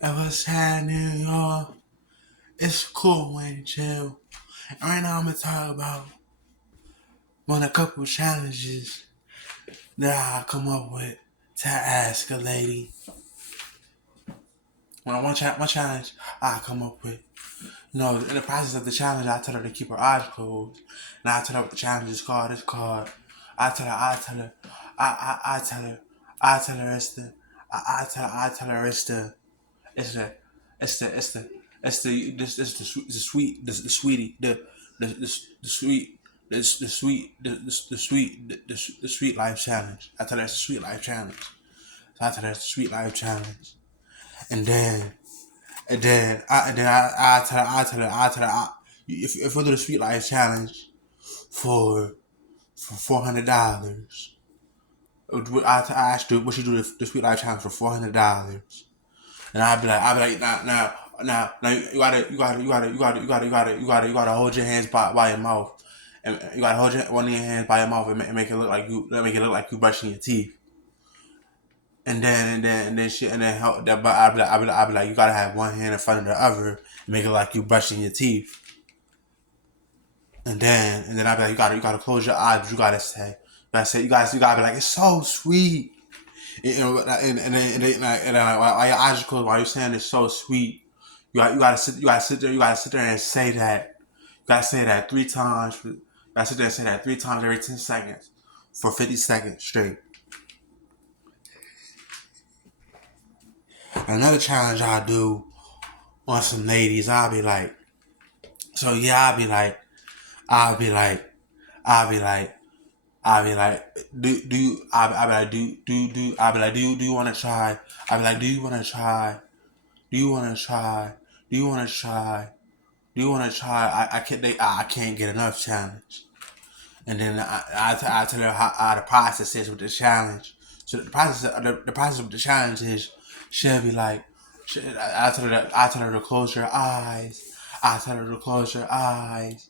And what's happening, y'all? It's cool when you chill. And right now I'm gonna talk about a couple challenges that I come up with to ask a lady. One challenge I come up with. In the process of the challenge, I tell her to keep her eyes closed. And I tell her what the challenge is called. It's called. I tell her, I tell her I tell her it's the, the sweetie, the sweet, the sweet life challenge. I tell her it's a sweet life challenge. So I tell her it's a sweet life challenge. And then, I tell her, if we do the sweet life challenge for $400, I asked her, would she do the sweet life challenge for $400? And now, you gotta hold your hands by your mouth, and you gotta hold one of your hands by your mouth and make it look like you brushing your teeth. And then shit, and then help that. But I be like, you gotta have one hand in front of the other and make it like you brushing your teeth. And then I be like, you gotta close your eyes, but you gotta be like, it's so sweet. And then like, while your eyes are closed, while you're saying it's so sweet, you gotta sit there and say that. You gotta say that 3 times. You gotta sit there and say that 3 times every 10 seconds for 50 seconds straight. Another challenge I do on some ladies, I'll be like, so yeah, I'll be like, I'll be like, I'll be like, do you? I'll be like, I'll be like, do you want to try? I'll be like, do you want to try? Do you want to try? Do you want to try? Do you want to try? I can't get enough challenge. And then I tell her how the process is with the challenge. So the process of the challenge is she'll be like, I tell her to close her eyes. I tell her to close her eyes.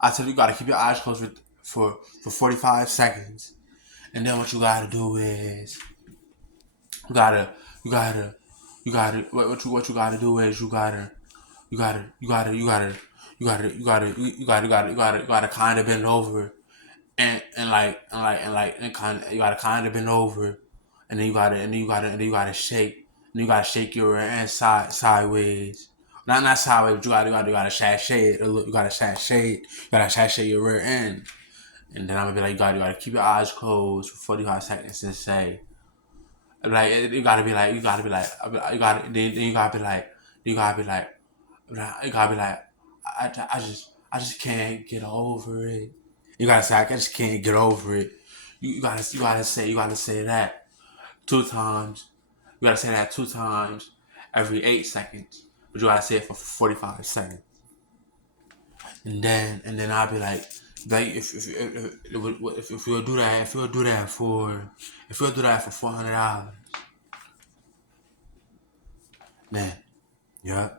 I tell her you gotta keep your eyes closed for 45 seconds. And then what you gotta do is you gotta you gotta what you gotta do is you gotta kind of bend over and kind of you gotta kind of bend over, and then you gotta shake, and you gotta shake your hand sideways. Not sideways, but you gotta sashay it. You gotta sashay your rear end, and then I'm gonna be like, you gotta keep your eyes closed for 45 seconds and say, like, you gotta be like, then you gotta be like, you gotta be like, you gotta be like, I just can't get over it. You gotta say, I just can't get over it. You gotta say that 2 times. You gotta say that 2 times every 8 seconds. But you gotta say it for 45 seconds. And then I'll be like, if you'll do that, if you'll do that for $400, then yeah.